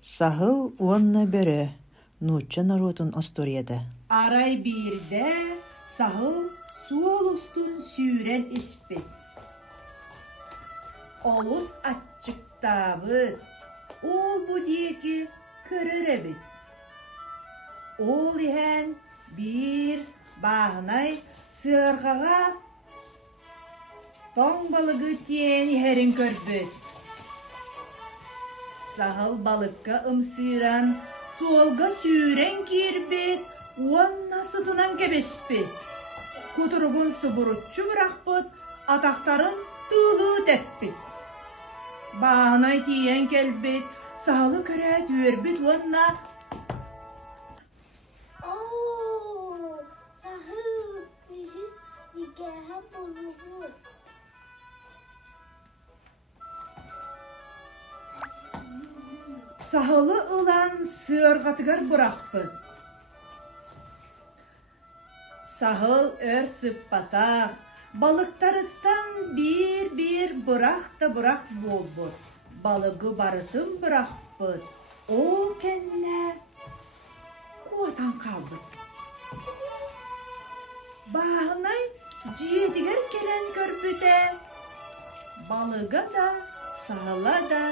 Сахыл уонна бөрө, нуучча нарутун осторияда. Арай бирде сахыл суолустун сүүрен испит. Олус атчыктабыт, ол бу диеки көрөребит. Ол иһэн бир баһынай сыарғаға тоң балыгы тиен иһэрин көрбүт. Сахыл балыкка ымсыыран суолга сүүрен киирбит, уонна сытынан кебеспит. Кутуругун субурутчу бырахпыт, атактарын тыылыы теппит. Баанай тиен келбит, сахалы көрө түөрбүт уонна. Сахыл бихит никеха болугу. Сахалы ылан сыаргатыгар бырахпыт. Сахыл өр сыппатах, балыктарыттан бир бырах болбут. Балыгы барытын бырахпыт. Ол кенне куатан калбыт. Баһынай жиетигер келен көрбүтэ. Балыга да, сахыла да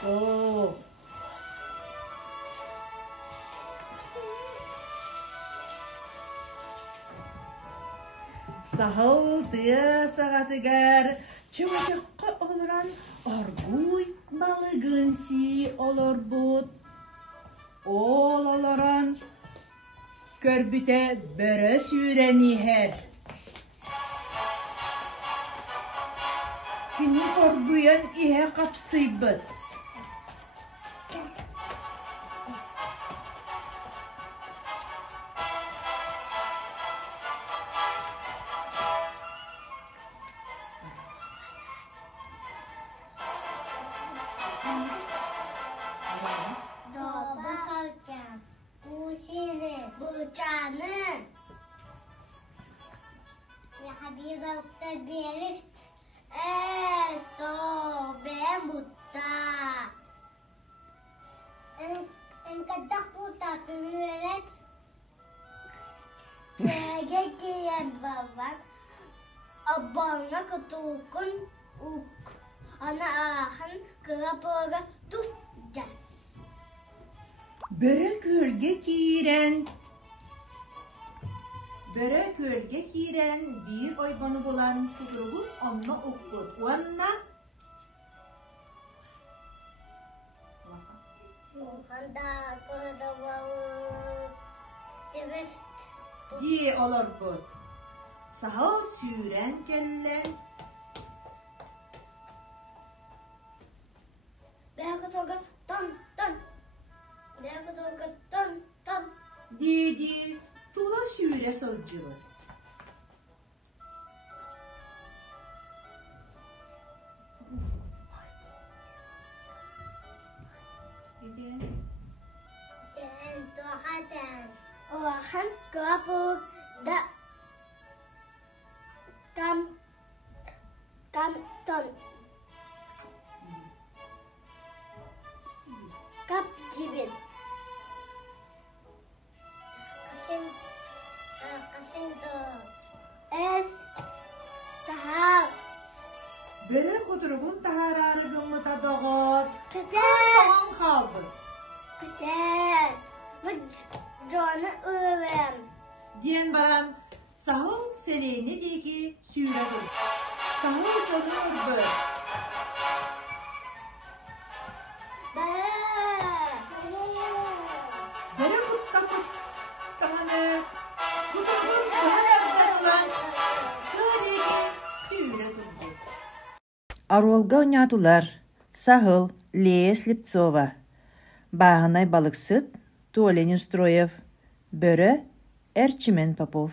соқ. Сахыл тыя сағатыгар чымачаққа олыран аргуй балыгын си олор бұд. Ол олоран көрбүтэ бөрө сүүрени хер. Кини хоргуян иһэ капсыйбыт. Доба халчан, бусины, бучаны. Хабибалыкта берист. Со бен бутта. En kadar buta tüyerek köye giyen baban abana kutukun uk ana ahın kırapıra tutacak. Börö kölge kiren bir oybanu bolan kudurugun onna okkur. Uanna Muhanda kırdavalı cebist. diye olur bu. Sahal süüren kellen Beyakatoga tan. Beyakatoga tan. dedi tula süüre sılcılı. Den tuhaten. Ohan kapuk da kam ton. Kap cibin. Kasin to. Es tahal. Börö kudurugun tahararı gımıta doğut. Petes. Tamam kaldı. Petes. Jona öven. Diyen baran sahıl seleyni deki süüre vur. Sahıl canı örbü. Börö kuttamane. Kudurugun taharardan olan deki süüre vurdu. Аролга оñаатулар Сахыл, Лея Слепцова, Баһынай балыксыт, Толя Нестроев, Бөрө Эрчимен Попов.